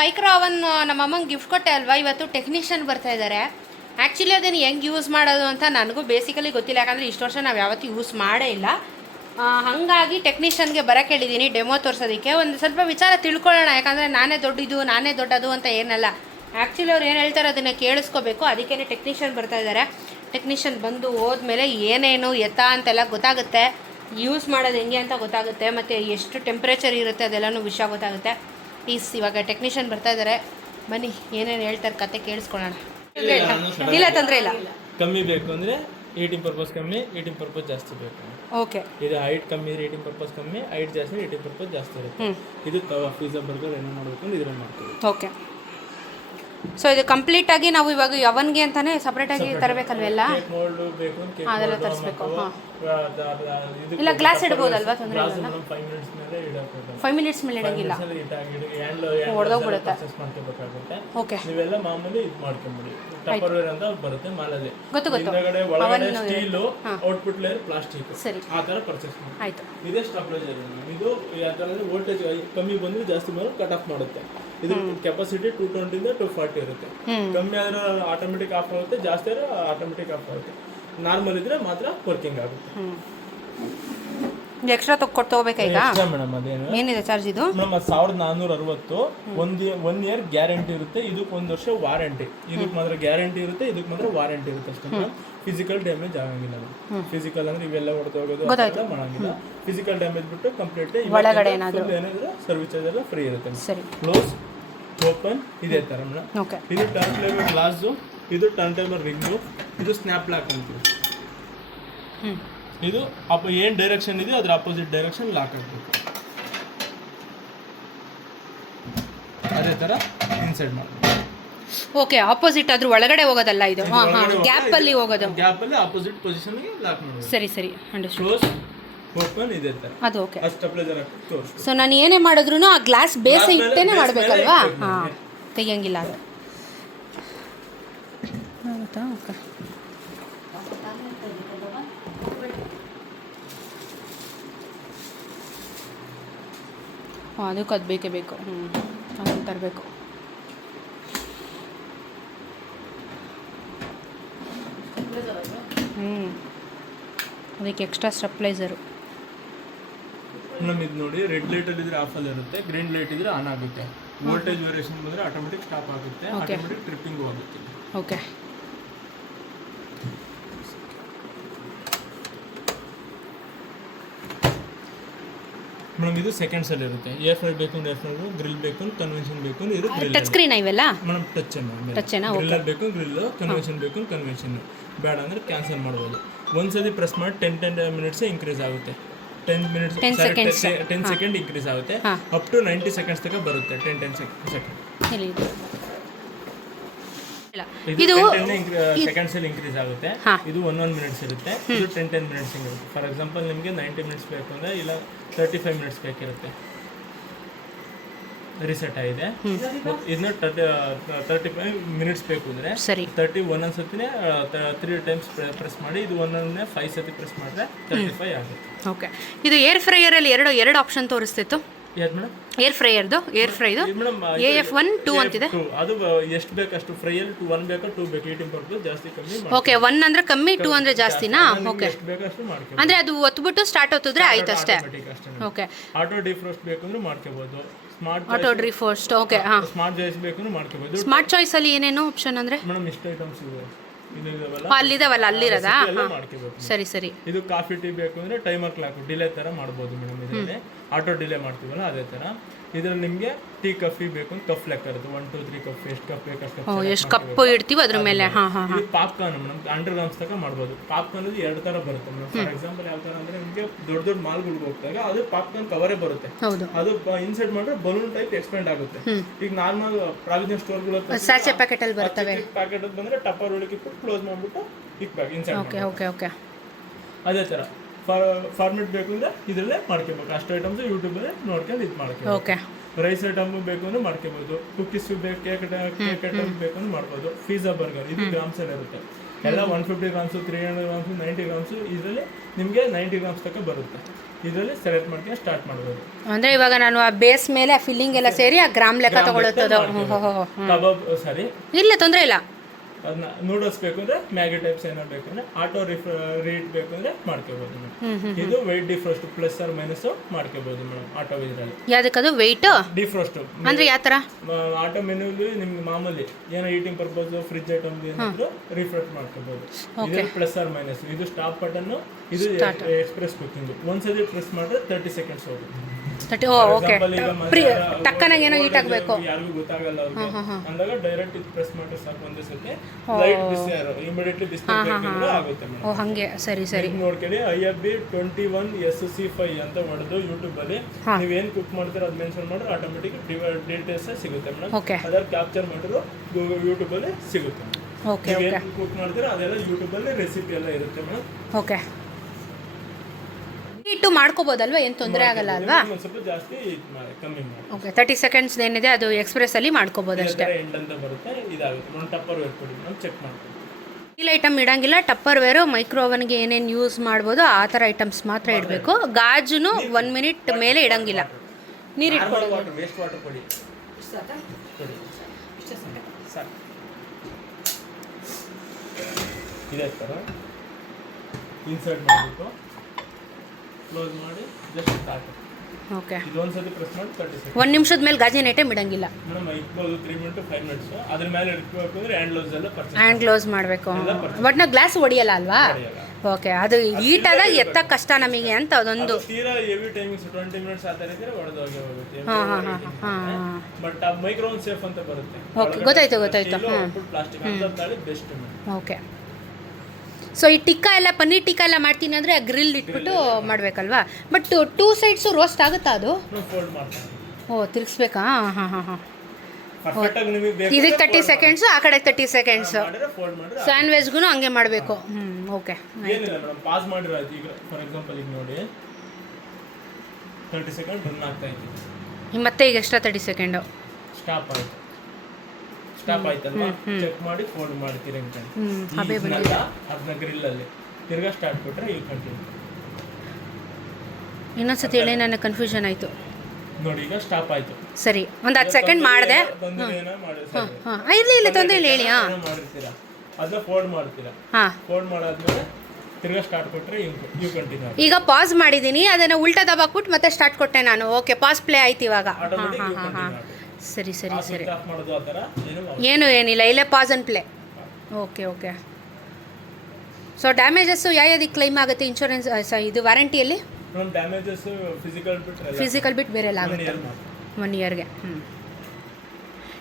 Micro ಅವನ್ ನಮ್ಮ ಅಮ್ಮಂಗೆ ಗಿಫ್ಟ್ ಕೊಟ್ಟೆ ಅಲ್ವಾ, ಇವತ್ತು ಟೆಕ್ನಿಷಿಯನ್ ಬರ್ತಾ ಇದ್ದಾರೆ. ಆ್ಯಕ್ಚುಲಿ ಅದನ್ನು ಹೆಂಗೆ ಯೂಸ್ ಮಾಡೋದು ಅಂತ ನನಗೂ ಬೇಸಿಕಲಿ ಗೊತ್ತಿಲ್ಲ, ಯಾಕಂದರೆ ಇಷ್ಟು ವರ್ಷ ನಾವು ಯಾವತ್ತೂ ಯೂಸ್ ಮಾಡೇ ಇಲ್ಲ. ಹಾಗಾಗಿ ಟೆಕ್ನಿಷಿಯನ್ಗೆ ಬರೋಕ್ಕೆ ಹೇಳಿದ್ದೀನಿ ಡೆಮೋ ತೋರಿಸೋದಕ್ಕೆ, ಒಂದು ಸ್ವಲ್ಪ ವಿಚಾರ ತಿಳ್ಕೊಳ್ಳೋಣ. ಯಾಕಂದರೆ ನಾನೇ ದೊಡ್ಡದು ಅಂತ ಏನಲ್ಲ. ಆ್ಯಕ್ಚುಲಿ ಅವ್ರು ಏನು ಹೇಳ್ತಾರೆ ಅದನ್ನು ಕೇಳಿಸ್ಕೋಬೇಕು. ಅದಕ್ಕೇ ಟೆಕ್ನಿಷಿಯನ್ ಬರ್ತಾ ಇದ್ದಾರೆ. ಟೆಕ್ನಿಷಿಯನ್ ಬಂದು ಹೋದ್ಮೇಲೆ ಏನೇನು ಎತ್ತಾ ಅಂತೆಲ್ಲ ಗೊತ್ತಾಗುತ್ತೆ, ಯೂಸ್ ಮಾಡೋದು ಹೆಂಗೆ ಅಂತ ಗೊತ್ತಾಗುತ್ತೆ, ಮತ್ತು ಎಷ್ಟು ಟೆಂಪ್ರೇಚರ್ ಇರುತ್ತೆ ಅದೆಲ್ಲನೂ ವಿಷಯ ಗೊತ್ತಾಗುತ್ತೆ. ಇವಾಗ ಟೆಕ್ನಿಷಿಯನ್ ಬರ್ತಾ ಇದ್ದಾರೆ, ಬನ್ನಿ ಏನೇನು ಹೇಳ್ತಾರೆ ಕತೆ ಕೇಳಿಸ್ಕೊಳ್ಳೋಣ. ಇಲ್ಲ ತೊಂದರೆ ಇಲ್ಲ. ಕಮ್ಮಿ ಬೇಕು ಅಂದರೆ ಈಟಿಂಗ್ ಪರ್ಪಸ್ ಕಮ್ಮಿ, ಈಟಿಂಗ್ ಪರ್ಪಸ್ ಜಾಸ್ತಿ ಬೇಕು. ಓಕೆ, ಇದು ಹೈಟ್ ಕಮ್ಮಿ ಇದ್ರೆ ಈಟಿಂಗ್ ಪರ್ಪಸ್ ಕಮ್ಮಿ, ಹೈಟ್ ಜಾಸ್ತಿ ಈಟಿಂಗ್ ಪರ್ಪಸ್ ಜಾಸ್ತಿ ಇರುತ್ತೆ. ಇದು ತವಾ ಪಿಜ್ಜಾ ಬರ್ಗರ್ ಏನು ಮಾಡಬೇಕು ಅಂದ್ರೆ ಇದರಲ್ಲಿ ಮಾಡ್ತೀವಿ. ಓಕೆ, ಸೊ ಇದು ಕಂಪ್ಲೀಟಾಗಿ ನಾವು ಇವಾಗ ಅವನ್ಗೆ ಅಂತಾನೆ ಸಪ್ರೇಟಾಗಿ ತರಬೇಕಲ್ವೆಲ್ಲ, ಅದೆಲ್ಲ ತರಿಸ್ಬೇಕು. ಹಾಂ, ಇಲ್ಲ ಗ್ಲಾಸ್ ಇಡ್ಬೋದಲ್ವಾ, ತೊಂದರೆ ಇಲ್ಲ. 5 ಮಿನಿಟ್ಸ್ ಮೇಲೆ ಇಡಂಗಿಲ್ಲ, ಹೊಡೆದೋಗ್ಬಿಡುತ್ತೆ. ಓಕೆ, ನೀವೆಲ್ಲ ಮಾಮೂಲಿ ಇದು ಮಾಡ್ಕೊಂಬಿಡಿ. ಟಪ್ಪರ್ವೇರ್ ಅಂತ ಬರುತ್ತೆ ಮಾಲಲ್ಲಿ, ಗೊತ್ತು ಒಳಗಡೆ ಸ್ಟೀಲು, ಔಟ್ಪುಟ್ ಲೇಯರ್ ಪ್ಲಾಸ್ಟಿಕ್, ಸರಿ ಆ ಥರ ಪರ್ಚೇಸ್ ಮಾಡಿ. ಆಯಿತು. ಇದೇ ಸ್ಟಾಪ್ಲೈಸರ್. ಇದು ಯಾಕಂದರೆ ವೋಲ್ಟೇಜ್ ಕಮ್ಮಿ ಬಂದರೆ ಜಾಸ್ತಿ ಬಂದರೆ ಕಟ್ ಆಫ್ ಮಾಡುತ್ತೆ. ಇದು ಕೆಪಾಸಿಟಿ 220 ಇಂದ 240 ಇರುತ್ತೆ. ಕಮ್ಮಿ ಆದ್ರೆ ಆಟೋಮೆಟಿಕ್ ಆಫ್ ಆಗುತ್ತೆ, ಜಾಸ್ತಿ ಆದರೆ ಆಟೋಮೆಟಿಕ್ ಆಫ್ ಆಗುತ್ತೆ. ನಾರ್ಮಲ್ ಇದ್ರೆ ಮಾತ್ರ ವರ್ಕಿಂಗ್ ಆಗುತ್ತೆ. ಎಕ್ಸ್ಟ್ರಾ ತಗೋಬೇಕಾ ಈಗ? ಮೇಡಮ್ ಅದೇನು ಏನಿದೆ ಚಾರ್ಜ್ ಇದು? ಮೇಡಮ್ 1460. 1 ಇಯರ್ ಗ್ಯಾರಂಟಿ ಇರುತ್ತೆ. ಇದಕ್ಕೆ 1 ವರ್ಷ ವಾರಂಟಿ. ಇದಕ್ಕೆ ಮಾತ್ರ ಗ್ಯಾರಂಟಿ ಇರುತ್ತೆ, ಇದಕ್ಕೆ ಮಾತ್ರ ವಾರಂಟಿ ಇರುತ್ತೆ ಅಷ್ಟೇ. ಫಿಸಿಕಲ್ ಡ್ಯಾಮೇಜ್ ಆಗಂಗಿಲ್ಲ. ಫಿಸಿಕಲ್ ಅಂದ್ರೆ ಇವೆಲ್ಲ ಹೊಡೆದೋಗೋದು ಮಾಡಂಗಿಲ್ಲ. ಫಿಸಿಕಲ್ ಡ್ಯಾಮೇಜ್ ಬಿಟ್ಟು ಕಂಪ್ಲೀಟ್ ಒಳಗಡೆ ಏನಾದ್ರು ಸರ್ವಿಸ್ ಚಾರ್ಜ್ ಎಲ್ಲ ಫ್ರೀ ಇರುತ್ತೆ. ಸರಿ, ಕ್ಲೋಸ್ ಓಪನ್ ಇದೇ ತರ ಮೇಡಮ್. ಓಕೆ, ಇದು ಟರ್ನ್ ಟೇಬಲ್ ಗ್ಲಾಸು, ಇದು ಟರ್ನ್ ಟೇಬಲ್ ರಿಂಗು, ಇದು ಸ್ನ್ಯಾಪ್ ಲಾಕ್ ಅಂತೀವಿ. ಇದು ಏನು ಡೈರೆಕ್ಷನ್ ಇದೆಯೋ ಅದ್ರ ಅಪೋಸಿಟ್ ಡೈರೆಕ್ಷನ್ ಲಾಕ್ ಆಗಬೇಕು. ಅದೇ ಥರ ಇನ್ಸೈಡ್ ಮಾಡಬೇಕು. ಓಕೆ, ಆಪೋಸಿಟ್ ಅದ್ರ ಒಳಗಡೆ ಹೋಗೋದಲ್ಲ ಇದು. ಹಾಂ ಹಾಂ, ಗ್ಯಾಪಲ್ಲಿ ಹೋಗೋದು. ಗ್ಯಾಪಲ್ಲಿ ಆಪೋಸಿಟ್ ಪೊಸಿಷನ್ಗೆ ಲಾಕ್ ಮಾಡೋದು. ಸರಿ ಸರಿ, ಅಂಡರ್ಸ್ಟ್ಯಾಂಡ್. ಕ್ಲೋಸ್ ಓಪನ್ ಇದೆ ಥರ. ಅದು ಓಕೆ. ಸ್ಟೆಬಿಲೈಸರ್ ಹಾಕಿ ತೋರಿಸ್ತೀನಿ. ಸೊ ನಾನು ಏನೇ ಮಾಡಿದ್ರು ಆ ಗ್ಲಾಸ್ ಬೇಸ್ ಇಟ್ಟೇನೆ ಮಾಡಬೇಕಲ್ವಾ? ಹಾಂ, ತೆಗಿಯಂಗಿಲ್ಲ ಅದು. ಆಗುತ್ತಾ? ಓಕೆ, ಹಾಂ, ಅದಕ್ಕೆ ಅದು ಬೇಕೇ ಬೇಕು. ಅದನ್ನು ತರಬೇಕು. ಅದಕ್ಕೆ ಎಕ್ಸ್ಟ್ರಾ ಸ್ಟೆಬಿಲೈಸರು. ನಮ್ ಇದು ನೋಡಿ, ರೆಡ್ ಲೈಟ್ ಅಲ್ಲಿ ಇದ್ರೆ ಆಫ್ ಅಲ್ಲಿ ಇರುತ್ತೆ, ಗ್ರೀನ್ ಲೈಟ್ ಇದ್ರೆ ಆನ್ ಆಗುತ್ತೆ. ವೋಲ್ಟೇಜ್ ವೇರಿಯೇಷನ್ ಬಂದ್ರೆ ಆಟೋಮೆಟಿಕ್ ಸ್ಟಾಪ್ ಆಗುತ್ತೆ, ಆಟೋಮೆಟಿಕ್ ಟ್ರಿಪ್ಪಿಂಗ್ ಆಗುತ್ತೆ. ಓಕೆ, ಮೇಡಮ್ ಇದು ಸೆಕೆಂಡ್ಸ್ ಅಲ್ಲಿ ಇರುತ್ತೆ. ಏರ್ ಫ್ರೈ ಬೇಕು ಅಂದ್ರೆ ಏರ್ ಫ್ರೈ, ಗ್ರಿಲ್ ಬೇಕು ಅಂದ್ರೆ ಕನ್ವೆನ್ಷನ್ ಬೇಕು ಅಂದ್ರೆ ಇದು ಗ್ರಿಲ್. ಟಚ್ ಸ್ಕ್ರೀನ್ ಇವೆಲ್ಲ ಮೇಡಮ್ ಟಚ್ ಟಚ್ಚೇನಾ? ಗ್ರಿಲ್ ಬೇಕು ಗ್ರಿಲ್, ಕನ್ವೆನ್ಷನ್ ಬೇಕು ಕನ್ವೆನ್ಷನ್, ಬೇಡ ಅಂದ್ರೆ ಕ್ಯಾನ್ಸಲ್ ಮಾಡ್ಬೋದು. ಒಂದ್ಸತಿ ಪ್ರೆಸ್ ಮಾಡಿ 10 ಮಿನಿಟ್ಸ್ ಇನ್ಕ್ರೀಸ್ ಆಗುತ್ತೆ. 10 ಸೆಕೆಂಡ್ ಇನ್ಕ್ರೀಸ್ ಆಗುತ್ತೆ. ಅಪ್ ಟು 90 ಸೆಕೆಂಡ್ಸ್ ತನಕ ಬರುತ್ತೆ. 10 ಸೆಕೆಂಡ್ ಇದು ಸೆಕೆಂಡ್ಸ್ ಅಲ್ಲಿ ಇನ್ಕ್ರೀಸ್ ಆಗುತ್ತೆ. ಇದು 1 ಮಿನಿಟ್ಸ್ ಇರುತ್ತೆ. ಇದು 10 ಮಿನಿಟ್ಸ್ ಇರುತ್ತೆ. ಫಾರ್ ಎಕ್ಸಾಂಪಲ್ ನಿಮಗೆ 90 ಮಿನಿಟ್ಸ್ ಬೇಕು ಅಂದ್ರೆ ಇಲ್ಲ 35 ಮಿನಿಟ್ಸ್ ಬೇಕಿರುತ್ತೆ. ರಿಸೆಟ್ ಆಗಿದೆ. ಇದನ್ನ 35 ಮಿನಿಟ್ಸ್ ಬೇಕು ಅಂದರೆ 30 ಒಂದೊಂದು ಸತಿನೇ 3 ಟೈಮ್ಸ್ ಪ್ರೆಸ್ ಮಾಡಿ, ಇದು ಒಂದೊಂದನ್ನೇ 5 ಸತಿ ಪ್ರೆಸ್ ಮಾಡಿದ್ರೆ 35 ಆಗುತ್ತೆ. ಓಕೆ, ಇದು ಏರ್ ಫ್ರೈಯರಲ್ಲಿ ಎರಡು ಆಪ್ಷನ್ ತೋರಿಸ್ತಿತ್ತು. ಯಾವ್ದು ಮೇಡಮ್? ಏರ್ ಫ್ರೈಯರ್ದು, ಏರ್ ಫ್ರೈದು AF1 2 ಅಂತಿದೆ. ಅದು ಎಷ್ಟು ಬೇಕಷ್ಟು ಫ್ರೈಯಲ್ಲಿ 1 ಬೇಕಾ 2 ಬೇಕು, ಈಟಿಂಗ್ ಪರ್ಪಸ್ ಜಾಸ್ತಿ ಕಮ್ಮಿ. ಓಕೆ, 1 ಅಂದ್ರೆ ಕಮ್ಮಿ, 2 ಅಂದ್ರೆ ಜಾಸ್ತಿನಾ? ಓಕೆ, ಎಷ್ಟು ಬೇಕಷ್ಟು ಮಾಡ್ಕೋಬಹುದು. ಅಂದ್ರೆ ಅದು ಒತ್ಬಿಟ್ಟು ಸ್ಟಾರ್ಟ್ ಹೊತ್ತಿದ್ರೆ ಆಯ್ತು ಅಷ್ಟೇ. ಓಕೆ, ಆಟೋ ಡಿಫ್ರೋಸ್ಟ್ ಬೇಕು ಅಂದ್ರೆ ಮಾಡ್ಕೋಬಹುದು. Smart auto defrost, okay. ಹಾಂ, ಸ್ಮಾರ್ಟ್ ಚಾಯ್ಸ್ ಬೇಕು ಅಂದ್ರೆ ಮಾಡ್ಕೋಬಹುದು. ಸ್ಮಾರ್ಟ್ ಚಾಯ್ಸ್ ಅಲ್ಲಿ ಏನೇನು ಆಪ್ಷನ್ ಅಂದ್ರೆ ಮೇಡಮ್ ಇಷ್ಟು ಐಟಮ್ಸ್ ಇವೆ. ಅಲ್ಲಿದಾವಲ್ಲ, ಅಲ್ಲಿರೋದಾ? ಸರಿ ಸರಿ. ಇದು ಕಾಫಿ ಟೀ ಬೇಕು ಅಂದ್ರೆ ಟೈಮರ್ ಕ್ಲಾಕ್ ಡಿಲೇ ತರ ಮಾಡ್ಬೋದು ಮೇಡಮ್. ಇದರಲ್ಲಿ ಆಟೋ ಡಿಲೇ ಮಾಡ್ತೀವಲ್ಲ ಅದೇ ತರ. ಇದ್ರಲ್ಲಿ ನಿಮಗೆ ಟೀ ಕಾಫಿ ಬೇಕು ಅಂತ ಕಪ್ ಲೆಕ್ಕ ಇರುತ್ತೆ. 1 2 3 ಕಪ್, ಎಷ್ಟು ಕಪ್ ಬೇಕು ಅಷ್ಟು ಕಪ್. ಎಷ್ಟು ಕಪ್ ಇಡ್ತೀವಿ ಅದ್ರ ಮೇಲೆ. ಹಾಂ ಹಾಂ ಹಾಂ. ಪಾಪ್ಕಾರ್ನ್ ಮೇಡಮ್ 100 ಗ್ರಾಮ್ಸ್ ತನಕ ಮಾಡ್ಬೋದು. ಪಾಪ್ಕಾರ್ನ್ ಅಲ್ಲಿ 2 ತರ ಬರುತ್ತೆ ಮೇಡಮ್. ಫಾರ್ ಎಕ್ಸಾಂಪಲ್ ಯಾವ ತರ ಅಂದ್ರೆ ನಿಮಗೆ ದೊಡ್ಡ ಮಾಲ್ಗಳಿಗೆ ಹೋಗ್ತಾಗ ಅದು ಪಾಪ್ಕಾರ್ನ್ ಕವರೇ ಬರುತ್ತೆ. ಅದು ಇನ್ಸರ್ಟ್ ಮಾಡಿದ್ರೆ ಬಲೂನ್ ಟೈಪ್ ಎಕ್ಸ್ಪೆಂಡ್ ಆಗುತ್ತೆ. ಈಗ ನಾರ್ಮಲ್ ಪ್ರಾವಿಷನ್ ಸ್ಟೋರ್ಗಳು ಸ್ಯಾಚೆ ಪ್ಯಾಕೆಟ್ ಅಲ್ಲಿ ಬರ್ತವೆ. ಪ್ಯಾಕೆಟ್ ಬಂದ್ರೆ ಟಪ್ಪರ್ ಒಳಗೆ ಇಟ್ಟು ಕ್ಲೋಸ್ ಮಾಡ್ಬಿಟ್ಟು ಇಕ್ಬೇಕು ಇನ್ಸರ್ಟ್. Okay okay okay. ಅದೇ ತರ ಫಾರ್ಮೆಟ್ ಬೇಕು ಅಂದ್ರೆ ಇದರಲ್ಲೇ ಮಾಡ್ಕೋಬೇಕು. ಅಷ್ಟು ಐಟಮ್ಸ್ ಯೂಟ್ಯೂಬಲ್ಲೇ ನೋಡ್ಕೊಂಡು ಇದು ಮಾಡ್ಕೋಬೇಕು. ಓಕೆ, ರೈಸ್ ಐಟಮ್ ಬೇಕು ಅಂದ್ರೆ ಮಾಡ್ಕೋಬಹುದು. ಕುಕ್ಕೀಸ್ ಬೇಕು, ಕೇಕ್ ಐಟಮ್ ಬೇಕು ಅಂದ್ರೆ ಮಾಡ್ಬೋದು. ಪಿಜ್ಜಾ ಬರ್ಗರ್ ಇದು ಗ್ರಾಮ್ಸ್ ಅಲ್ಲಿ ಇರುತ್ತೆ. ಎಲ್ಲ 150 ಗ್ರಾಮ್ಸು 300 ಗ್ರಾಮ್ಸು 90 ಗ್ರಾಮ್ಸು ಇದರಲ್ಲಿ ನಿಮಗೆ 90 ಗ್ರಾಮ್ಸ್ ತನಕ ಬರುತ್ತೆ. ಇದರಲ್ಲಿ ಸೆಲೆಕ್ಟ್ ಮಾಡ್ಕೊಂಡು ಸ್ಟಾರ್ಟ್ ಮಾಡ್ಬೋದು. ಅಂದರೆ ಇವಾಗ ನಾನು ಆ ಬೇಸ್ ಮೇಲೆ ಆ ಫಿಲ್ಲಿಂಗ್ ಎಲ್ಲ ಸೇರಿ ಆ ಗ್ರಾಮ್ ಲೆಕ್ಕ ತಗೊಳುತ್ತದು. ಕಬಾಬ್ ಸಾರಿ ಇಲ್ಲ ತೊಂದರೆ ಇಲ್ಲ. ಅದನ್ನ ನೂಡಲ್ಸ್ ಬೇಕು ಅಂದ್ರೆ ಮ್ಯಾಗಿ ಟೈಪ್ಸ್ ಏನೋ ಬೇಕಂದ್ರೆ ಆಟೋ ರೀಡ್ ಬೇಕು ಅಂದ್ರೆ ಮಾಡ್ಕೋಬಹುದು ಮೇಡಮ್. ಇದು ವೆಯ್ಟ್ ಡಿಫ್ರೋಸ್ಟ್ ಪ್ಲಸ್ ಆರ್ ಮೈನಸ್ ಮಾಡ್ಕೋಬಹುದು ಮೇಡಮ್ ಆಟೋ ಇದರಲ್ಲಿ. ಯಾವ್ದಕ್ಕದು ವೆಯ್ಟ್ ಡಿಫ್ರೋಸ್ಟ್ ಅಂದ್ರೆ ಯಾವ ಥರ? ಆಟೋ ಮೆನುಲಿ ನಿಮ್ಗೆ ಮಾಮೂಲಿ ಏನೋ ಈಟಿಂಗ್ ಪರ್ಪಸ್ ಫ್ರಿಜ್ ಐಟಮ್ ಏನಾದ್ರು ರಿಫ್ರೆಶ್ ಮಾಡ್ಕೋಬಹುದು. ಇದು ಪ್ಲಸ್ ಆರ್ ಮೈನಸ್. ಇದು ಸ್ಟಾಪ್ ಬಟನ್, ಇದು ಎಕ್ಸ್ಪ್ರೆಸ್ ಕುಕಿಂಗ್. ಒಂದ್ಸತಿ ಪ್ರೆಸ್ ಮಾಡಿದ್ರೆ 30 ಸೆಕೆಂಡ್ಸ್ ಹೋಗುತ್ತೆ. ಓಕೆ ಟಕ್ಕನಾಗ ಏನೋ ಹೀಟ್ ಆಗಬೇಕು, ಯಾರಿಗೂ ಗೊತ್ತಾಗಲ್ಲ ಅವ್ರಿಗೆ ಅಂದಾಗ ಡೈರೆಕ್ಟ್ ಇದು ಪ್ರೆಸ್ ಮಾಡಿ ಸಾಕು ಒಂದೇ ಸತಿ ಲೈಟ್ ಬಿಸಿ ಇಮಿಡಿಯೇಟ್ಲಿ ಬಿಸಿ ಆಗುತ್ತೆ ಮೇಡಮ್. ಓ ಹಂಗೆ, ಸರಿ ಸರಿ. ನೋಡ್ಕೊಳ್ಳಿ IFB 21SC5 ಅಂತ ಹೊಡೆದು ಯೂಟ್ಯೂಬ್ ಅಲ್ಲಿ ನೀವೇನ್ ಕುಕ್ ಮಾಡ್ತೀರಾ ಅದು ಮೆನ್ಷನ್ ಮಾಡಿದ್ರೆ ಆಟೋಮೆಟಿಕ್ ಡೀಟೇಲ್ಸ್ ಸಿಗುತ್ತೆ ಮೇಡಮ್. ಅದರ ಕ್ಯಾಪ್ಚರ್ ಮಾಡಿದ್ರು ಯೂಟ್ಯೂಬ್ ಅಲ್ಲಿ ಸಿಗುತ್ತೆ. Okay okay. ಕುಕ್ ಮಾಡ್ತೀರಾ ಅದೆಲ್ಲ ಯೂಟ್ಯೂಬ್ ಅಲ್ಲಿ ರೆಸಿಪಿ ಎಲ್ಲ ಇರುತ್ತೆ ಮೇಡಮ್. ಓಕೆ. ಇಟ್ಟು ಮಾಡ್ಕೋಬೋದಲ್ವಾ, ಏನು ತೊಂದರೆ ಆಗಲ್ಲ ಅಲ್ವಾ? ಸ್ವಲ್ಪ ಜಾಸ್ತಿ ಕಮ್ಮಿ ಮಾಡಿ. ಓಕೆ 30 ಸೆಕೆಂಡ್ಸ್ ಏನಿದೆ ಅದು ಎಕ್ಸ್ಪ್ರೆಸ್ ಅಲ್ಲಿ ಮಾಡ್ಕೋಬೋದು ಅಷ್ಟೇ. ಎಂಡ್ ಅಂತ ಬರುತ್ತೆ, ಇದಾಗುತ್ತೆ. ಒಂದು ಟಪ್ಪರ್ ವೇರ್ ಕೊಡಿ ನಾವು ಚೆಕ್ ಮಾಡ್ತೀವಿ. ಸ್ಟೀಲ್ ಐಟಮ್ ಇಡಂಗಿಲ್ಲ, ಟಪ್ಪರ್ ವೇರು ಮೈಕ್ರೋ ಓವನ್ಗೆ ಏನೇನು ಯೂಸ್ ಮಾಡ್ಬೋದು ಆ ಥರ ಐಟಮ್ಸ್ ಮಾತ್ರ ಇಡಬೇಕು. ಗಾಜುನು 1 ಮಿನಿಟ್ ಮೇಲೆ ಇಡಂಗಿಲ್ಲ. ನೀರು ಇಟ್ಕೊಳ್ಳಿ. ವೇಸ್ಟ್ ವಾಟರ್ ಕೊಡಿ. ಇದೇ ಥರ ಇನ್ಸರ್ಟ್ ಮಾಡಬೇಕು, ಕ್ಲೋಸ್ ಮಾಡಿ ಜಸ್ಟ್ ಸ್ಟಾರ್ಟ್. ಓಕೆ. ಇದೊಂದ್ಸತಿ ಪ್ರೆಸ್ ಮಾಡಿ 30 ಸೆಕೆಂಡ್. 1 ನಿಮಿಷದ ಮೇಲೆ ಗಾಜಿನ ಐಟಮ್ ಇಡಂಗಿಲ್ಲ ಮೇಡಮ್. ಇಟ್ಬೋದು 3 minute 5 minutes. ಅದ್ರ ಮೇಲೆ ಇಟ್ಕೋಬೇಕು ಅಂದ್ರೆ ಹ್ಯಾಂಡ್ ಗ್ಲೌಸ್ ಎಲ್ಲ ಪರ್ಚೇಸ್. ಹ್ಯಾಂಡ್ ಗ್ಲೌಸ್ ಮಾಡಬೇಕು. ಬಟ್ ನಾ ಗ್ಲಾಸ್ ಹೊಡಿಯಲ್ಲ ಅಲ್ವಾ? ಓಕೆ. ಅದು ಹೀಟ್ ಆದಾಗ ಎತ್ತಕ್ಕೆ ಕಷ್ಟ ನಮಗೆ ಅಂತ ಅದೊಂದು. ತೀರಾ ಹೆವಿ ಟೈಮಿಂಗ್ಸ್ 20 ಮಿನಿಟ್ಸ್ ಆ ಥರ ಇದ್ರೆ ಹೊಡೆದೋಗಿ ಹೋಗುತ್ತೆ. ಬಟ್ ಆ ಮೈಕ್ರೋನ್ ಸೇಫ್ ಅಂತ ಬರುತ್ತೆ. ಓಕೆ, ಗೊತ್ತಾಯ್ತು ಗೊತ್ತಾಯ್ತು. ಪ್ಲಾಸ್ಟಿಕ್ ಅಂತ ತಾಳಿ ಬೆಸ್ಟ್ ಮೇಡಮ್. ಓಕೆ. ಸೊ ಈ ಟಿಕ್ಕಾ ಎಲ್ಲ ಪನ್ನೀರ್ ಟಿಕ್ಕಾ ಎಲ್ಲ ಮಾಡ್ತೀನಿ ಅಂದರೆ ಗ್ರಿಲ್ ಇಟ್ಬಿಟ್ಟು ಮಾಡಬೇಕಲ್ವಾ? ಬಟ್ 2 ಸೈಡ್ಸು ರೋಸ್ಟ್ ಆಗುತ್ತಾ ಅದು? ಫೋಲ್ಡ್ ಮಾಡ್ತಾರೆ. ಓ ತಿರ್ಗಿಸ್ಬೇಕಾ? ಹಾಂ ಹಾಂ ಹಾಂ. ಪರ್ಫೆಕ್ಟ್ ಆಗಿ ನಿಮಗೆ ಬೇಕು ಇದಕ್ಕೆ 30 ಸೆಕೆಂಡ್ಸು, ಆ ಕಡೆ 30 ಸೆಕೆಂಡ್ಸು. ಫೋಲ್ಡ್ ಮಾಡಿದ್ರೆ ಸ್ಯಾಂಡ್ವಿಚ್ಗೂ ಹಂಗೆ ಮಾಡಬೇಕು. ಓಕೆ. ಏನಿಲ್ಲ ಮೇಡಮ್, ಪಾಸ್ ಮಾಡಿರೋ ಆಯ್ತು. ಈಗ ಫಾರ್ ಎಕ್ಸಾಂಪಲ್ ಈಗ ನೋಡಿ 30 ಸೆಕೆಂಡ್ ರನ್ ಆಗ್ತಾ ಇದೆ. ಮತ್ತೆ ಈಗ ಎಕ್ಸ್ಟ್ರಾ 30 ಸೆಕೆಂಡು ಸ್ಟಾಪ್ ಆಯ್ತು. ಸ್ಟಾಪ್ ಆಯ್ತಲ್ವಾ? ಚೆಕ್ ಮಾಡಿ ಫೋಲ್ಡ್ ಮಾಡ್ತೀರಿ ಅಂತ ಅದನ್ನ ಗ್ರಿಲ್ ಅಲ್ಲಿ ತಿರ್ಗಾ ಸ್ಟಾರ್ಟ್ ಕೊಟ್ರೆ ಈಗ ಕಂಟಿನ್ಯೂ. ಇನ್ನೊಂದ್ಸತಿ ಹೇಳಿ, ನನಗೆ ಕನ್ಫ್ಯೂಷನ್ ಆಯಿತು ನೋಡಿ. ಈಗ ಸ್ಟಾಪ್ ಆಯ್ತು. ಸರಿ, ಒಂದು 10 ಸೆಕೆಂಡ್ ಮಾಡಿದೆ. ಇಲ್ಲ ತೊಂದರೆ ಇಲ್ಲ, ಹೇಳಿ. ಹಾಂ ಮಾಡಿರ್ತೀರಾ, ಅದನ್ನ ಫೋಲ್ಡ್ ಮಾಡ್ತೀರಾ. ಹಾಂ, ಫೋಲ್ಡ್ ಮಾಡಾದ್ಮೇಲೆ ತಿರ್ಗಾ ಸ್ಟಾರ್ಟ್ ಕೊಟ್ಟರೆ ಯು ಕಂಟಿನ್ಯೂ. ಈಗ ಪಾಸ್ ಮಾಡಿದ್ದೀನಿ, ಅದನ್ನು ಉಲ್ಟಾ ದಬಾಕ್ಬಿಟ್ಟು ಮತ್ತೆ ಸ್ಟಾರ್ಟ್ ಕೊಟ್ಟೆ ನಾನು. ಓಕೆ, ಪಾಸ್ ಪ್ಲೇ ಆಯ್ತು ಇವಾಗ. ಹಾಂ ಸರಿ ಸರಿ ಸರಿ. ಏನು ಏನಿಲ್ಲ, ಇಲ್ಲೇ pass and play. Okay okay. So damages ಯಾವ್ಯಾವ್ದಕ್ಕೆ ಕ್ಲೈಮ್ ಆಗುತ್ತೆ ಇನ್ಶೂರೆನ್ಸ್ ಇದು ವಾರಂಟಿಯಲ್ಲಿ? ಫಿಸಿಕಲ್ ಬಿಟ್ಟು ಬೇರೆ ಎಲ್ಲ ಆಗುತ್ತೆ 1 ಇಯರ್ಗೆ.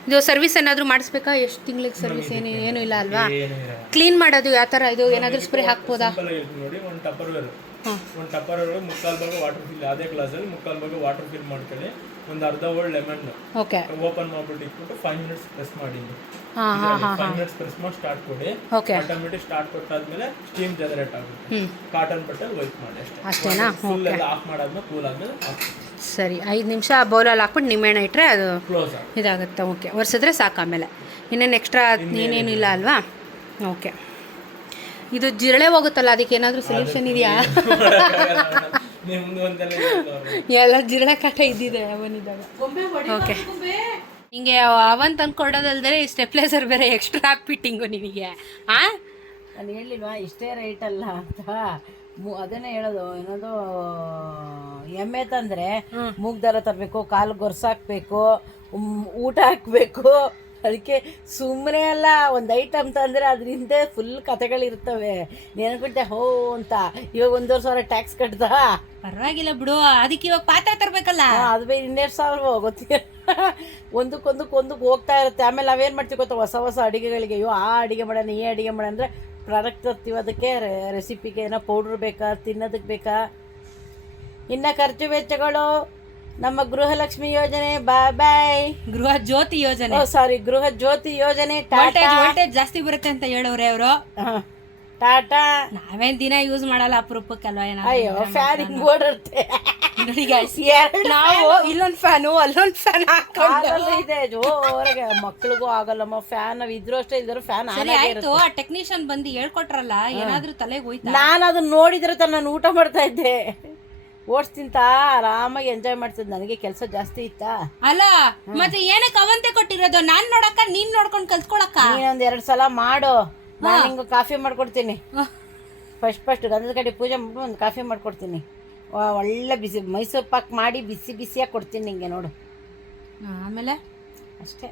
ಇದು ಸರ್ವಿಸ್ ಏನಾದರೂ ಮಾಡಿಸ್ಬೇಕಾ? ಎಷ್ಟು ತಿಂಗಳಿಗೆ ಸರ್ವಿಸ್? ಏನು ಇಲ್ಲ ಅಲ್ವಾ? ಕ್ಲೀನ್ ಮಾಡೋದು ಯಾವ ಥರ? ಇದು ಏನಾದರೂ ಸ್ಪ್ರೇ ಹಾಕ್ಬೋದಾ? ನೋಡಿ, ಒಂದು ಟಪ್ಪರ್ ವೇರ್ ಮುಕ್ಕಾಲು ಭಾಗ ವಾಟರ್ ಫಿಲ್, ಅದೇ ಗ್ಲಾಸಲ್ಲಿ ಮುಕ್ಕಾಲು ಭಾಗ ವಾಟರ್ ಫಿಲ್ ಮಾಡ್ಕೊಳ್ಳಿ. ಒಂದು ಅರ್ಧ ಓಲ್ಡ್ ಲೆಮನ್ ಓಕೆ ಓಪನ್ ಮಾಡ್ಬಿಟ್ಟು ಇಟ್ಬಿಟ್ಟು 5 ಮಿನಿಟ್ಸ್ ಪ್ರೆಸ್ ಮಾಡಿ. 5 ಮಿನಿಟ್ಸ್ ಪ್ರೆಸ್ ಮಾಡಿ ಸ್ಟಾರ್ಟ್ ಕೊಡಿ. ಆಟೋಮೆಟಿಕ್ ಸ್ಟಾರ್ಟ್ ಕೊಟ್ಟಾದ್ಮೇಲೆ ಸ್ಟೀಮ್ ಜನರೇಟ್ ಆಗುತ್ತೆ. ಕಾಟನ್ ಬಟ್ಟೆಲ್ಲಿ ವೈಪ್ ಮಾಡಿ ಅಷ್ಟೇನಾ? ಫುಲ್ ಎಲ್ಲ ಆಫ್ ಮಾಡಾದ್ಮೇಲೆ ಕೂಲ್ ಆದ್ಮೇಲೆ ಸರಿ. 5 ನಿಮಿಷ ಬೌಲಲ್ಲಿ ಹಾಕ್ಬಿಟ್ಟು ನಿಮ್ಮೆಣ್ಣೆ ಇಟ್ಟರೆ ಅದು ಇದಾಗುತ್ತೆ. ಓಕೆ, ಒರೆಸಿದ್ರೆ ಸಾಕು. ಆಮೇಲೆ ಇನ್ನೇನು ಎಕ್ಸ್ಟ್ರಾ ಏನೇನು ಇಲ್ಲ ಅಲ್ವಾ? ಓಕೆ. ಇದು ಜಿರಳೆ ಹೋಗುತ್ತಲ್ಲ, ಅದಕ್ಕೆ ಏನಾದರೂ ಸೊಲ್ಯೂಷನ್ ಇದೆಯಾ? ಎಲ್ಲ ಜಿರಳೆ ಕಾಟ ಇದ್ದಿದೆ ಅವನಿದ್ದಾಗ. ಓಕೆ. ಹಿಂಗೆ ಅವನ್ ತಂದು ಕೊಡೋದಲ್ದರೆ ಸ್ಟೆಪ್ಲೈಸರ್ ಬೇರೆ ಎಕ್ಸ್ಟ್ರಾ ಫಿಟ್ಟಿಂಗು ನಿನಗೆ. ಹಾಂ, ನಾನು ಹೇಳಿಲ್ವಾ ಇಷ್ಟೇ ರೇಟ್ ಅಲ್ಲ ಅಂತ. ಅದನ್ನೇ ಹೇಳೋದು. ಏನದು ಎಮ್ಮೆ ತಂದರೆ ಮೂಗ್ದಾರ ತರಬೇಕು, ಕಾಲು ಗೊರ್ಸಾಕ್ಬೇಕು, ಊಟ ಹಾಕಬೇಕು. ಅದಕ್ಕೆ ಸುಮ್ಮನೆ ಅಲ್ಲ, ಒಂದು ಐಟಮ್ ತಂದರೆ ಅದ್ರ ಹಿಂದೆ ಫುಲ್ ಕತೆಗಳಿರ್ತವೆ. ನೆನಪಿಟ್ಟೆ ಹೋ ಅಂತ. ಇವಾಗ 1,500 ಟ್ಯಾಕ್ಸ್ ಕಟ್ದ. ಪರವಾಗಿಲ್ಲ ಬಿಡು, ಅದಕ್ಕೆ ಇವಾಗ ಪಾತ್ರೆ ತರಬೇಕಲ್ಲ. ಅದು ಬೇರೆ 2,000 ಗೊತ್ತಿಲ್ಲ. ಒಂದಕ್ಕೆ ಹೋಗ್ತಾ ಇರುತ್ತೆ. ಆಮೇಲೆ ನಾವೇನು ಮಾಡ್ತೀವಿ ಗೊತ್ತಾ, ಹೊಸ ಅಡುಗೆಗಳಿಗೆ ಅಯ್ಯೋ ಆ ಅಡುಗೆ ಮಾಡೋಣ ಈ ಅಡುಗೆ ಮಾಡೋಣ ಅಂದರೆ ಪ್ರಾಡಕ್ಟ್ ತರ್ತೀವಿ. ಅದಕ್ಕೆ ರೆಸಿಪಿಗೆ ಏನೋ ಪೌಡ್ರ್ ಬೇಕಾ, ತಿನ್ನೋದಕ್ಕೆ ಬೇಕಾ. ಇನ್ನು ಖರ್ಚು ವೆಚ್ಚಗಳು ನಮ್ಮ ಗೃಹಲಕ್ಷ್ಮಿ ಯೋಜನೆ, ಬಾಯ್. ಗೃಹ ಜ್ಯೋತಿ ಯೋಜನೆ, ಗೃಹ ಜ್ಯೋತಿ ಯೋಜನೆ. ವೋಲ್ಟೇಜ್ ಜಾಸ್ತಿ ಬರುತ್ತೆ ಅಂತ ಹೇಳೋರೆ ಅವರು. ಟಾಟಾ. ನಾವೇನ್ ದಿನ ಯೂಸ್ ಮಾಡಲ್ಲ, ಅಪರೂಪಕ್ಕಲ್ವಾ ಅಯ್ಯೋ ಫ್ಯಾನ್ ಹಿಂಗ್ ಓಡುತ್ತೆ. ನೋಡಿ guys, ನಾವು ಇಲ್ಲೊಂದ್ ಫ್ಯಾನು ಅಲ್ಲೊಂದ್ ಫ್ಯಾನ್ ಹಾಕೊಂಡು ಇದೆ ಜೋರಾಗೆ. ಮಕ್ಳಿಗೂ ಆಗಲ್ಲಮ್ಮ ಫ್ಯಾನ್, ನಾವು ಇದ್ರು ಅಷ್ಟೇ ಇಲ್ದ್ರು ಫ್ಯಾನ್ ಆನ್ ಆಗೇ ಆಯ್ತು. ಆ ಟೆಕ್ನಿಷಿಯನ್ ಬಂದು ಹೇಳ್ಕೊಟ್ರಲ್ಲ, ಏನಾದ್ರೂ ತಲೆಗೆ ಹೋಯ್ತಾ? ನಾನು ಅದನ್ನ ನೋಡಿದ್ರೆ ನಾನು ಊಟ ಮಾಡ್ತಾ ಇದ್ದೆ, ಓಡಿಸ್ತಿಂತ ಆರಾಮಾಗಿ ಎಂಜಾಯ್ ಮಾಡ್ತಿದ್ದೆ. ನನಗೆ ಕೆಲಸ ಜಾಸ್ತಿ ಇತ್ತಾ ಅಲ್ಲ, ಮತ್ತೆ ಏನಕ್ಕೆ ಅವಂತೆ ಕೊಟ್ಟಿರೋದು? ನಾನ್ ನೋಡಕ್ಕ, ನೀನ್ ನೋಡ್ಕೊಂಡ್ ಕಲ್ತ್ಕೊಳಕ್ಕ? ನೀನೊಂದ್ 2 ಸಲ ಮಾಡು, ನಾನು ಹಿಂಗೆ ಕಾಫಿ ಮಾಡ್ಕೊಡ್ತೀನಿ. ಫಸ್ಟ್ ಗಂಧದ ಕಡೆ ಪೂಜೆ ಮಾಡ್ಬಿಟ್ಟು ಒಂದು ಕಾಫಿ ಮಾಡ್ಕೊಡ್ತೀನಿ. ಒಳ್ಳೆ ಬಿಸಿ ಮೈಸೂರು ಪಾಕ್ ಮಾಡಿ ಬಿಸಿ ಬಿಸಿಯಾಗಿ ಕೊಡ್ತೀನಿ ನಿಂಗೆ, ನೋಡು. ಆಮೇಲೆ ಅಷ್ಟೇ.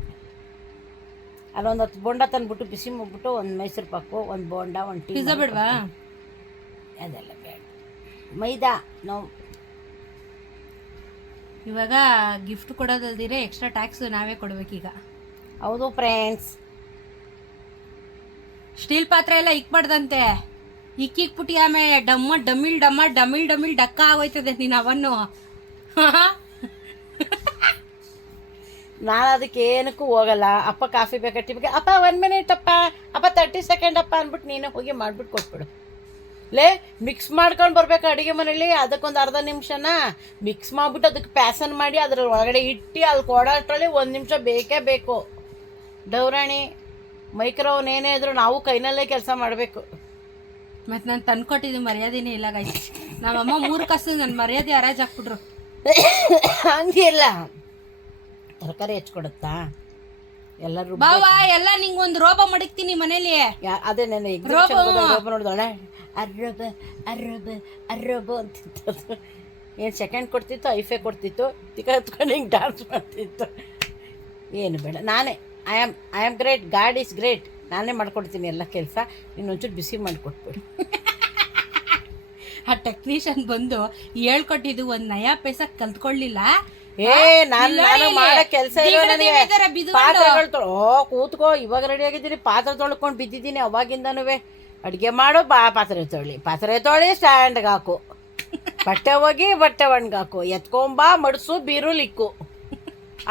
ಅಲ್ಲೊಂದು 10 ಬೋಂಡ ತಂದ್ಬಿಟ್ಟು ಬಿಸಿ ಮಾಡ್ಬಿಟ್ಟು ಒಂದು ಮೈಸೂರು ಪಾಕು, ಒಂದು ಬೋಂಡ, ಒಂದು ಟೀ. ಪಿಜ್ಜಾ ಬಿಡ್ವಾ? ಅದೆಲ್ಲ ಬೇಡ, ಮೈದಾ ನಾವು. ಇವಾಗ ಗಿಫ್ಟ್ ಕೊಡೋದಲ್ದಿರೆ ಎಕ್ಸ್ಟ್ರಾ ಟ್ಯಾಕ್ಸ್ ನಾವೇ ಕೊಡ್ಬೇಕೀಗ. ಹೌದು ಫ್ರೆಂಡ್ಸ್. ಸ್ಟೀಲ್ ಪಾತ್ರೆ ಎಲ್ಲ ಇಕ್ಬಾರ್ದಂತೆ. ಇಕ್ಕಿಕ್ಬಿಟ್ಟು ಆಮೇಲೆ ಡಮಿಲ್ ಡಕ್ಕ ಆಗೋಯ್ತದೆ ನೀನು ಅವನ್ನು. ನಾನು ಅದಕ್ಕೆ ಏನಕ್ಕೂ ಹೋಗಲ್ಲ. ಅಪ್ಪ ಕಾಫಿ ಬೇಕಾ ಟೀ ಬೇಕಾ, ಅಪ್ಪ 1 ಮಿನಿಟ್ ಅಪ್ಪ, ಅಪ್ಪ 30 ಸೆಕೆಂಡ್ ಅಪ್ಪ ಅಂದ್ಬಿಟ್ಟು ನೀನು ಹೋಗಿ ಮಾಡ್ಬಿಟ್ಟು ಕೊಟ್ಬಿಡು. ಲೇ ಮಿಕ್ಸ್ ಮಾಡ್ಕೊಂಡು ಬರ್ಬೇಕು ಅಡುಗೆ ಮನೇಲಿ. ಅದಕ್ಕೊಂದು ಅರ್ಧ ನಿಮಿಷನ ಮಿಕ್ಸ್ ಮಾಡಿಬಿಟ್ಟು ಅದಕ್ಕೆ ಪ್ಯಾಸನ್ ಮಾಡಿ ಅದ್ರ ಒಳಗಡೆ ಇಟ್ಟು ಅಲ್ಲಿ ಕೊಡೋಷ್ಟರಲ್ಲಿ 1 ನಿಮಿಷ ಬೇಕೇ ಬೇಕು. ಡೌರಾಣಿ ಮೈಕ್ರೋವನ್ ಏನೇ ಇದ್ರು ನಾವು ಕೈನಲ್ಲೇ ಕೆಲಸ ಮಾಡಬೇಕು. ಮತ್ತು ನಾನು ತಂದ್ಕೊಟ್ಟಿದ್ದು ಮರ್ಯಾದೆನೇ ಇಲ್ಲ ಗಾಯ್ಸ್. ನಮ್ಮಮ್ಮ 3 ಕಾಸು ನನ್ನ ಮರ್ಯಾದೆ ಹರಾಜ್ ಹಾಕ್ಬಿಟ್ರು. ಹಂಗಿಲ್ಲ, ತರಕಾರಿ ಹೆಚ್ಚಿಕೊಡುತ್ತಾ ಎಲ್ಲರೂ. ಬಾವಾ ಎಲ್ಲ ನಿಂಗೊಂದು ರೋಬ ಮಡಗ್ತೀನಿ ಮನೇಲಿ. ಅದೇ ನಾನು ರೋಬ ನೋಡಿದಳೆ, ಅರ್ರೋಬ ಅಂತಿತ್ತು. ಏನು ಸೆಕೆಂಡ್ ಕೊಡ್ತಿತ್ತು, ಐಫೆ ಕೊಡ್ತಿತ್ತು, ತಿಕ್ಕ ಹತ್ಕೊಂಡು ಹಿಂಗೆ ಡ್ಯಾನ್ಸ್ ಮಾಡ್ತಿತ್ತು. ಏನು ಬೇಡ, ನಾನೇ I am great, god is great. ನಾನೇ ಮಾಡ್ಕೊಡ್ತೀನಿ ಎಲ್ಲ ಕೆಲಸ, ಇನ್ನೊಂಚೂರು ಬಿಸಿ ಮಾಡಿಕೊಟ್ಬಿಡು. ಆ ಟೆಕ್ನಿಷಿಯನ್ ಬಂದು ಹೇಳ್ಕೊಟ್ಟಿದ್ದು 1 ನಯಾ ಪೈಸಾ ಕಲ್ತ್ಕೊಳ್ಳಿಲ್ಲ. ನಾನು ಮಾಡೋ ಕೆಲಸ ಇಲ್ಲ ನನಗೆ. ಪಾತ್ರೆಗಳು ಕೂತ್ಕೋ, ಇವಾಗ ರೆಡಿ ಆಗಿದ್ದೀನಿ, ಪಾತ್ರೆ ತೊಳ್ಕೊಂಡು ಬಿದ್ದಿದ್ದೀನಿ ಅವಾಗಿಂದನೂ. ಅಡುಗೆ ಮಾಡು, ಪಾತ್ರೆ ತೊಳಿ ಸ್ಟ್ಯಾಂಡ್ಗೆ ಹಾಕು, ಬಟ್ಟೆ ಹೋಗಿ ಬಟ್ಟೆ ಒಣಗಾಕು, ಎತ್ಕೊಂಬಾ ಮಡ್ಸು ಬೀರುಲಿಕ್ಕು.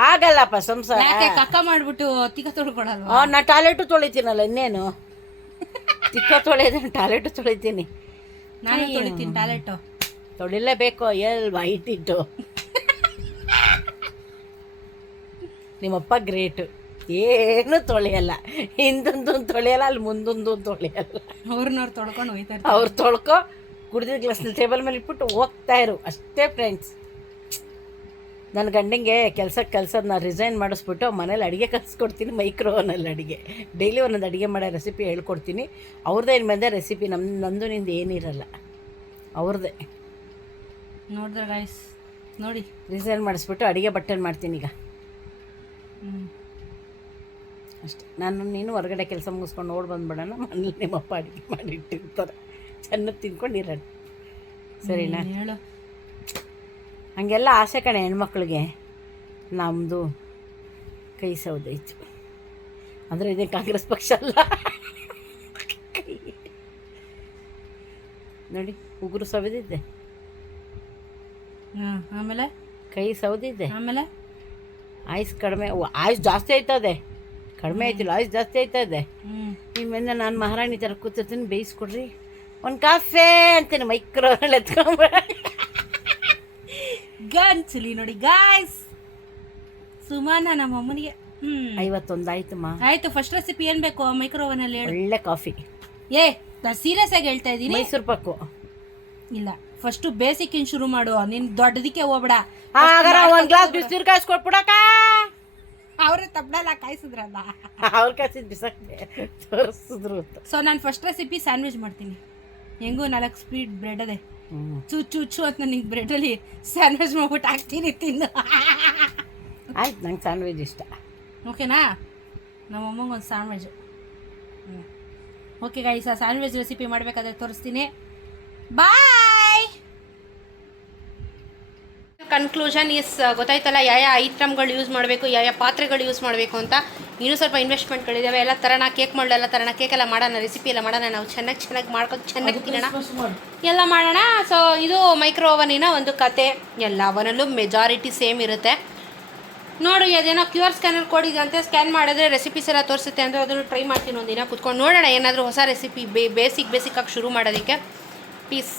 ಆಗಲ್ಲಪ್ಪ ಸಂಸಾರ. ಕಕ್ಕ ಮಾಡ್ಬಿಟ್ಟು ತಿಕ್ಕ ತೊಳ್ಕೊಳಲ್ವ? ನಾ ಟಾಯ್ಲೆಟು ತೊಳಿತೀನಲ್ಲ, ಇನ್ನೇನು ತಿಕ್ಕ ತೊಳೆಯೋದು, ಟಾಯ್ಲೆಟು ತೊಳಿತೀನಿ. ನಾನು ತೊಳಿತೀನಿ ಟಾಯ್ಲೆಟು. ತೊಳಿಲೇಬೇಕು, ಇಟ್ಟಿಟ್ಟು. ನಿಮ್ಮಪ್ಪ ಗ್ರೇಟು, ಏನು ತೊಳೆಯಲ್ಲ, ಹಿಂದೊಂದು ತೊಳೆಯಲ್ಲ, ಅಲ್ಲಿ ಮುಂದೊಂದು ತೊಳೆಯಲ್ಲ. ಅವ್ರನ್ನವ್ರು ತೊಳ್ಕೊಂಡು ಹೋಯ್ತಾರೆ. ಅವ್ರು ತೊಳ್ಕೊ, ಕುಡಿದ ಗ್ಲಾಸ್ನ ಟೇಬಲ್ ಮೇಲೆ ಇಟ್ಬಿಟ್ಟು ಹೋಗ್ತಾ ಇರು ಅಷ್ಟೇ ಫ್ರೆಂಡ್ಸ್. ನನ್ನ ಗಂಡಂಗೆ ಕೆಲಸನ ರಿಸೈನ್ ಮಾಡಿಸ್ಬಿಟ್ಟು ಮನೇಲಿ ಅಡುಗೆ ಕಲಿಸ್ಕೊಡ್ತೀನಿ, ಮೈಕ್ರೋವನಲ್ಲಿ ಅಡುಗೆ. ಡೈಲಿ ಒಂದೊಂದು ಅಡುಗೆ ಮಾಡೋ ರೆಸಿಪಿ ಹೇಳ್ಕೊಡ್ತೀನಿ. ಅವ್ರದ್ದೇ ಇನ್ನು ಬಂದ ರೆಸಿಪಿ, ನಂದು ನಿಂದು ಏನಿರಲ್ಲ, ಅವ್ರದ್ದೇ. ನೋಡಿದ್ರೆ ಗೈಸ್ ನೋಡಿ, ರಿಸೈನ್ ಮಾಡಿಸ್ಬಿಟ್ಟು ಅಡುಗೆ ಬಟ್ಟೆಲಿ ಮಾಡ್ತೀನಿ ಈಗ ಅಷ್ಟೇ. ನೀನು ಹೊರಗಡೆ ಕೆಲಸ ಮುಗಿಸ್ಕೊಂಡು ನೋಡಿ ಬಂದ್ಬಿಡೋಣ. ಮನೇಲಿ ನಿಮ್ಮಪ್ಪ ಅಡುಗೆ ಮಾಡಿ ಇಟ್ಟಿರ್ತಾರೆ, ಚೆನ್ನಾಗಿ ತಿನ್ಕೊಂಡು ಇರೋಣ, ಸರಿನಾ? ಹೇಳು. ಹಂಗೆಲ್ಲ ಆಸೆ ಕಣೆ ಹೆಣ್ಮಕ್ಳಿಗೆ. ನಮ್ಮದು ಕೈ ಸೌದೈತು ಅಂದರೆ ಇದೇ ಕಾಂಗ್ರೆಸ್ ಪಕ್ಷ ಅಲ್ಲ. ನೋಡಿ ಉಗುರು ಸವಿದಿದ್ದೆ, ಆಮೇಲೆ ಕೈ ಸೌದಿದ್ದೆ, ಆಮೇಲೆ ಆಯ್ಸ್ ಕಡಿಮೆ, ಆಯ್ಸ್ ಜಾಸ್ತಿ ಆಯ್ತದೆ. ಕಡಿಮೆ ಆಯ್ತಿಲ್ಲ, ಆಯ್ಸ್ ಜಾಸ್ತಿ ಆಯ್ತದೆ. ನಿಮ್ಮಿಂದ ನಾನು ಮಹಾರಾಣಿ ಥರ ಕೂತಿರ್ತೀನಿ, ಬೇಯಿಸ್ಕೊಡ್ರಿ, ಒಂದು ಕಾಫೆ ಅಂತೀನಿ, ಮೈಕ್ರೋವಲ್ಲಿ ಎತ್ಕೊಂಡ್ಬೇಡ. ಗಂಚಲಿ ನೋಡಿ ಗಾಯ್ಸ್, ಸುಮಾನ ನಮ್ಮ ಅಮ್ಮನಿಗೆ 51 ಆಯ್ತಮ್ಮ. ಆಯ್ತು, ಫಸ್ಟ್ ರೆಸಿಪಿ ಏನ್ ಬೇಕು ಮೈಕ್ರೋವನ್ ಅಲ್ಲಿ? ಒಳ್ಳೆ ಕಾಫಿ. ನಾನು ಸೀರಿಯಸ್ ಆಗಿ ಹೇಳ್ತಾ ಇದ್ದೀನಿ. ಮೈಸೂರು ಪಾಕು ಇಲ್ಲ, ಫಸ್ಟ್ ಬೇಸಿಕ್ ಇನ್ ಶುರು ಮಾಡು, ನೀನ್ ದೊಡ್ಡದಕ್ಕೆ ಹೋಗ್ಬೇಡ. ಒಂದು ಗ್ಲಾಸ್ ಬಿಸಿನೀರು ಕಾಯಿಸ್ಕೊಟ್ಬಿಡಕ. ಅವ್ರೆ ತಪ್ಪಲ್ಲ ಕಾಯಿಸಿದ್ರಲ್ಲ, ಅವ್ರು ಕಾಯಿಸಿದ್ ಬಿಸಾಕ್ದೆ ತೋರಿಸಿದ್ರು. ಸೊ ನಾನು ಫಸ್ಟ್ ರೆಸಿಪಿ ಸ್ಯಾಂಡ್ವಿಚ್ ಮಾಡ್ತೀನಿ. ಹೆಂಗೂ 4 ಸ್ಪೀಡ್ ಬ್ರೆಡ್ ಅದೇ, ಚುಚ್ಚು ಅಂತ ನಿಂಗೆ ಬ್ರೆಡಲ್ಲಿ ಸ್ಯಾಂಡ್ವಿಚ್ ಮಾಡ್ಬಿಟ್ಟು ಹಾಕ್ತೀನಿ, ತಿನ್ನು. ಆಯ್ತು, ನಂಗೆ ಸ್ಯಾಂಡ್ವಿಚ್ ಇಷ್ಟ. ಓಕೆನಾ? ನಮ್ಮಮ್ಮಂಗೆ ಒಂದು ಸ್ಯಾಂಡ್ವಿಚ್. ಓಕೆ ಗೈಸ್, ಆ ಸ್ಯಾಂಡ್ವಿಚ್ ರೆಸಿಪಿ ಮಾಡಬೇಕಾದ್ರೆ ತೋರಿಸ್ತೀನಿ. ಬಾಯ್. ಕನ್ಕ್ಲೂಷನ್ ಈಸ್ ಗೊತ್ತಾಯ್ತಲ್ಲ, ಯಾವ ಐಟಮ್ಗಳು ಯೂಸ್ ಮಾಡಬೇಕು, ಯಾವ ಪಾತ್ರೆಗಳು ಯೂಸ್ ಮಾಡಬೇಕು ಅಂತ. ಇನ್ನೂ ಸ್ವಲ್ಪ ಇನ್ವೆಸ್ಟ್ಮೆಂಟ್ಗಳಿದ್ದಾವೆ, ಎಲ್ಲ ತರೋಣ, ಕೇಕ್ ಮಾಡಲ್ಲ, ಎಲ್ಲ ತರೋಣ, ಕೇಕೆಲ್ಲ ಮಾಡೋಣ, ರೆಸಿಪಿ ಎಲ್ಲ ಮಾಡೋಣ, ನಾವು ಚೆನ್ನಾಗಿ ಮಾಡ್ಕೊಂಡು ಚೆನ್ನಾಗಿ ತಿನ್ನೋಣ, ಎಲ್ಲ ಮಾಡೋಣ. ಸೊ ಇದು ಮೈಕ್ರೋ ಓವನಿನ ಒಂದು ಕತೆ. ಎಲ್ಲ ಅವನಲ್ಲೂ ಮೆಜಾರಿಟಿ ಸೇಮ್ ಇರುತ್ತೆ. ನೋಡು ಅದೇನೋ ಕ್ಯೂ ಆರ್ ಸ್ಕ್ಯಾನರ್ ಕೋಡ್ ಇದೆ ಅಂತ ಸ್ಕ್ಯಾನ್ ಮಾಡಿದ್ರೆ ರೆಸಿಪೀಸ್ ಎಲ್ಲ ತೋರಿಸುತ್ತೆ ಅಂದರೆ ಅದನ್ನು ಟ್ರೈ ಮಾಡ್ತೀನಿ ಒಂದಿನ ಕುತ್ಕೊಂಡು ನೋಡೋಣ ಏನಾದರೂ ಹೊಸ ರೆಸಿಪಿ ಬೇಸಿಕ್ ಆಗಿ ಶುರು ಮಾಡೋದಕ್ಕೆ. ಪೀಸ್.